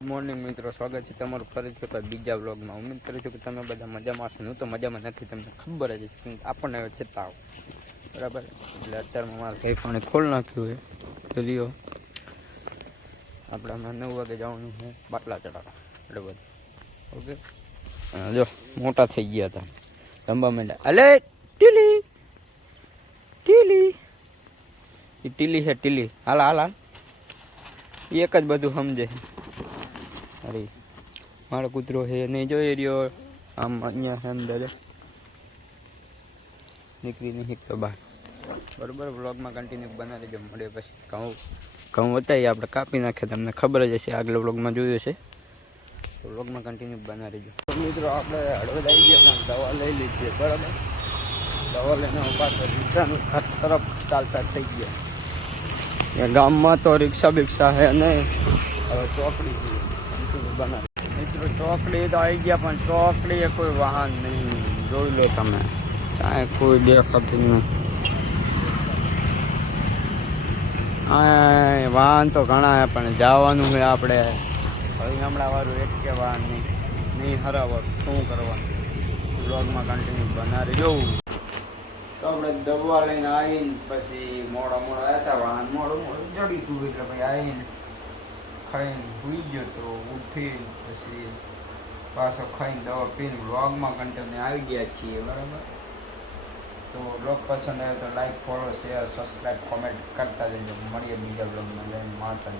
Morning મિત્રો. સ્વાગત છે તમારું ફરીથી એકવાર બીજા વ્લોગમાં. ઉમ્મીદ કરું છું કે તમે બધા મજામાં હશો હું તો મજામાં નથી. તમને ખબર જ છે કેમ કે આપણને હવે છે તાવ બરાબર? એટલે અત્યારમાં મારે કંઈ પાણી ખોલ નાખ્યું હોય તો લ્યો. આપણે હમણાં નવ વાગે જવાનું છે બાટલા ચડાવવા એટલે બધું ઓકે? હા, જો મોટા થઈ ગયા હતા. રમવા માંડ્યા અલે ટીલી! ટીલી! એ ટીલી છે ટીલી. હાલ હાલ હાલ. ઈ એક જ બધું સમજે. અરે, મારો કૂતરો છે, નહીં જોઈ રહ્યો. આમ અહીંયા અંદર. નીકળી નહીં તો બહાર. બરોબર, વ્લોગમાં કન્ટિન્યુ બનાવી દેજો મળે પછી. ઘઉં ઘઉં બતાવીએ આપણે, કાપી નાખીએ તમને, ખબર જ હશે, આગલા વ્લોગમાં જોયું છે તો વ્લોગમાં કન્ટિન્યુ બનાવી તો મિત્રો, આપણે હળવદ આવી ગયા દવા લઈ લીધી, બરાબર? દવા લઈને પાછળ રિટર્ન તરફ ચાલતા થઈ ગયા. ગામમાં તો રિક્ષા બિક્ષા હે નહીં. હવે ચોકડી બનાવી મિત્રો, ચોકડી તો આવી ગયા, પણ ચોકડીએ કોઈ વાહન નહીં. જોઈ લો તમે. ચાહે કોઈ દેખાતું નહીં. વાહન તો ઘણા પણ જવાનું હોય આપણે. હવે ગામડાવાળું એક કે વાહન નહીં. નહીં હરાવર શું કરવાનું? બ્લોગમાં કન્ટિન્યુ બનાવી જોવું તો આપણે દવા લઈને આવીને પછી મોડા મોડા હતા, વાહન મોડું મોડું ચડી તું, એટલે પછી આવીને ખાઈને ભૂઈ ગયો તો ઉઠીને પછી પાછો ખાઈને દવા પીને વ્લોગમાં કન્ટિન્યુ આવી ગયા છીએ, બરાબર? તો બ્લોગ પસંદ આવ્યો તો like follow share subscribe comment કરતા જજો. મળીએ બીજા બ્લોગમાં. લઈને માતા